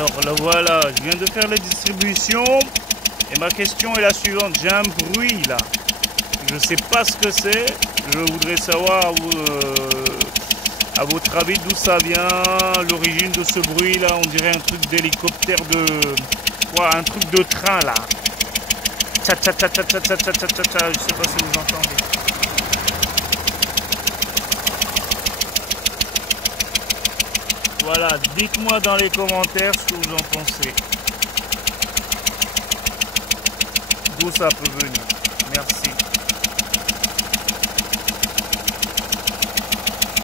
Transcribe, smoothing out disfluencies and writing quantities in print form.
Alors là voilà, je viens de faire la distribution et ma question est la suivante. J'ai un bruit là, je sais pas ce que c'est. Je voudrais savoir à votre avis d'où ça vient, l'origine de ce bruit là. On dirait un truc d'hélicoptère un truc de train là. Tcha tcha tcha tcha tcha tcha tcha tcha tcha tcha. Je sais pas si vous entendez. Voilà, dites-moi dans les commentaires ce que vous en pensez. D'où ça peut venir. Merci.